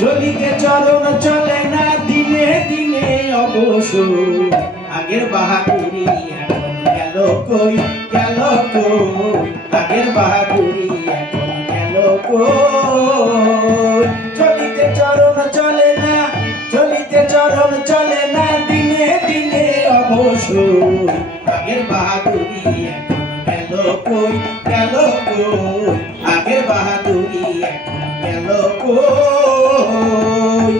চলিতে চরণ চলে না দিনে দিনে অবসর। আগের বাহাদুরি এখন গেল কই, গেল কই, আগের বাহাদুরি এখন গেল কই। চলিতে চরণ চলে না, চলিতে চরণ চলে না দিনে দিনে অবসর। আগের বাহাদুরি এখন গেল কই, গেল কই, আগের বাহাদুরি এখন গেল কই।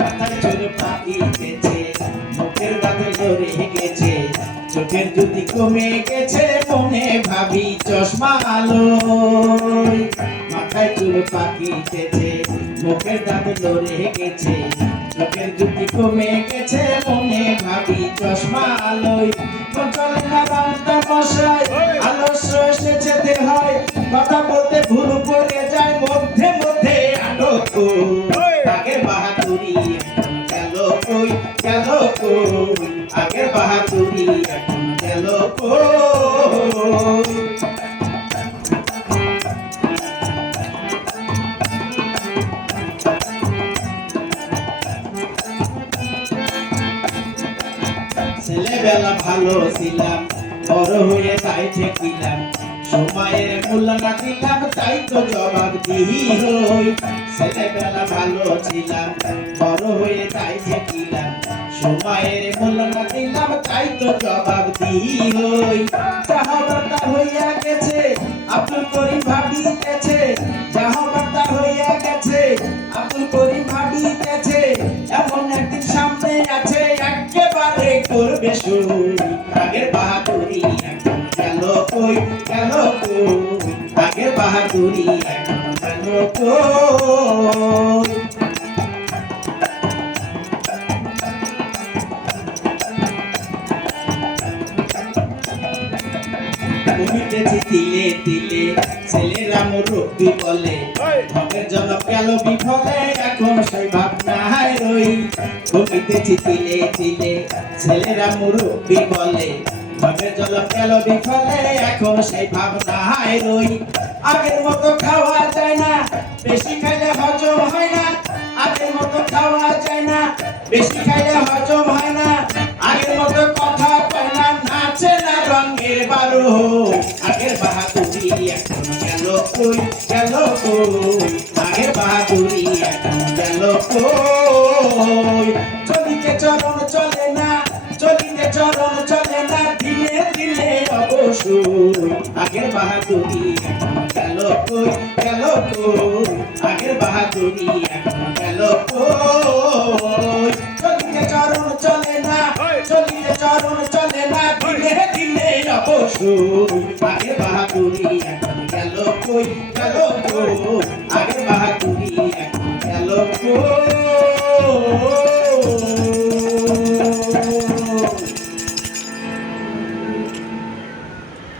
মাথায় চুল পাকিয়েছে, মুখের দাঁত লড়ে গেছে, চোখের জ্যোতি কমে গেছে, মনে ভাবি চশমা আলোয়। মাথায় চুল পাকিয়েছে, মুখের দাঁত লড়ে গেছে, চোখের জ্যোতি কমে গেছে, মনে ভাবি চশমা আলোয়। চলে না বাংলা মশাই, আলস্য এসেছে দেহায়, কথা বলতে ভুল করে যায়, মধ্যে মধ্যে আটক। আগের বাহাদুরি এখন গেল কই, গেল কই, আগের বাহাদুরি এখন গেল কই। ছেলেবেলা ভালো ছিলাম, বড় হয়ে তাই ঠেকিলাম, সময়ের মূল্য না দিলাম, তাই তো জবাব দিই হই। ছেলেবেলা ভালো ছিলাম, বড় হয়ে তাই ঠেকিলাম, সময়ের মূল্য না দিলাম, তাই তো জবাব দিই হই। যাহবার্তা হইয়া গেছে, আব্দুল করিম ভাবিতেছে, যাহবার্তা হইয়া গেছে, আব্দুল করিম ভাবিতেছে, এমন একদিন সামনে আছে, একেবারে করবে শুরু। আগের বাহাদুরি এখন গেল কই, গেল কই, আগের বাহাদুরি এখন গেল কই। কমিতেছি তিলে তিলে, ছেলেরা মুরব্বি বলে, ভবের জন্য গেল বিফলে, এখন সেই ভাবনায় রই। কমিতেছি তিলে তিলে, ছেলেরা মুরব্বি বলে, ভবের জন্য গেল বিফলে, এখন সেই ভাবনায় রই। আগের মতো খাওয়া যায় না, বেশি খাইলে হজম হয় না, আগের মতো খাওয়া যায় না, বেশি খাইলে হজম হয় না, আগের মতো কথা কয় না, নাচে না রঙের বারো। আগের বাহাদুরি এখন গেল কই, গেল কই, আগের বাহাদুরি এখন গেল কই। চলিতে চরণ চলে না, চলিতে চরণ চলে না দিনে দিনে অবসর। আগের বাহাদুরি এখন গেল কই, গেল কই, আগের বাহাদুরি এখন গেল কই। চলিতে চরণ চলে না, চলিতে চরণ চলে না দিনে দিনে অবসর। আগের বাহাদুরি এখন গেল কই, গেল কই, আগের বাহাদুরি এখন গেল কই।